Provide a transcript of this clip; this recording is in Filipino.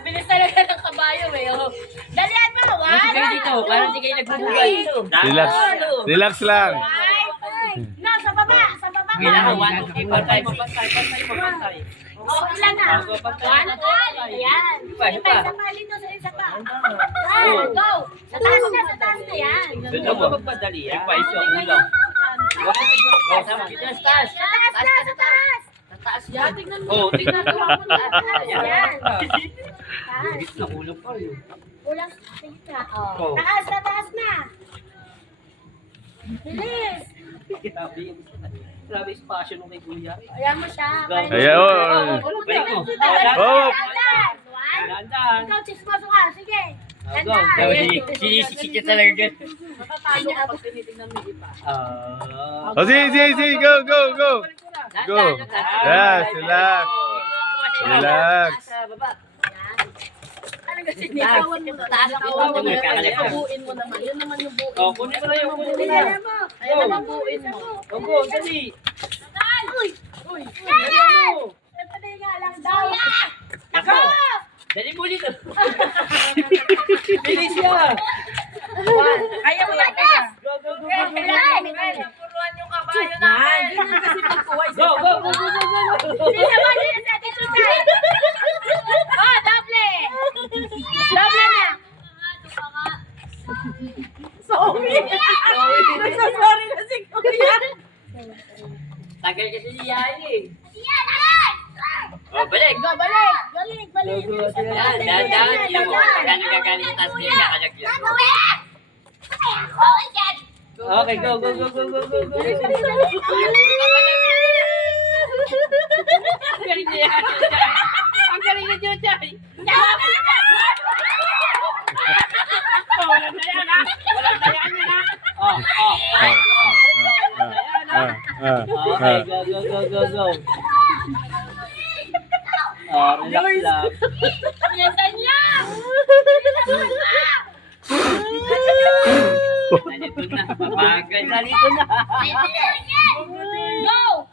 Bilis talaga ng kabayo eh. Oh. Dalian mo, Ano si kayo dito? Parang si kayo nagbubuhay dito. Relax. Relax lang. No, sa baba. Sa baba mo. Kailangan 1, 2, 3, pantay, pantay. Oh, ilan na? 1, 2, ayan. Isa pa dito sa isa pa. Go. Sa taas na yan. Doon mo magpadali. Ay, paiso ang ulam. Sa taas. Sa taas. Sa taas yan. Oo, tingnan ko ako na. Ayan. Higit na ulam pa yun. Ulang kita. Oh. Taas na. Bilis. Grabe espasyo nung kay Kuya. Ayan mo siya. Ayan, oh. Balik mo. Oh. Dandan. Ikaw, chismoso ka. Sige. Go. Sinisisik niya talaga dyan. Mapapalo ka pag tinitingnan mo iba. Oh, sige. Go. Go. Yes, relax. Relax. Ano kasi nikawan mo? Taas ako. Buuin mo naman. Yun naman yung buuin. Oh, kunin mo na yung kunin mo. Ayan mo. Ayan ang buuin mo. Go, dali. Uy. Dali mo. Sandali nga lang daw. Ako. Dali mo dito. Bilis siya. Kaya mo na kaya. Go. Puruan yung kabayo namin. Kasi pagkuhay Go. Hindi naman yun sa atin susay. Oh, doble. Doble na. Sorry. Nagsasorry na si Kuya. Tagal kasi niya eh. Oh, balik. Go, balik. Dahan. Hindi mo. Gagaling yung taas niya. Kakalagyan. Okay, go. Ang galing niya. Ang galing na dyan, Chay. Walang dayaan yan, ha? Okay, go. Relax lang. Pinsan niya. Nalito na. Mabagal. Nalito na. Go!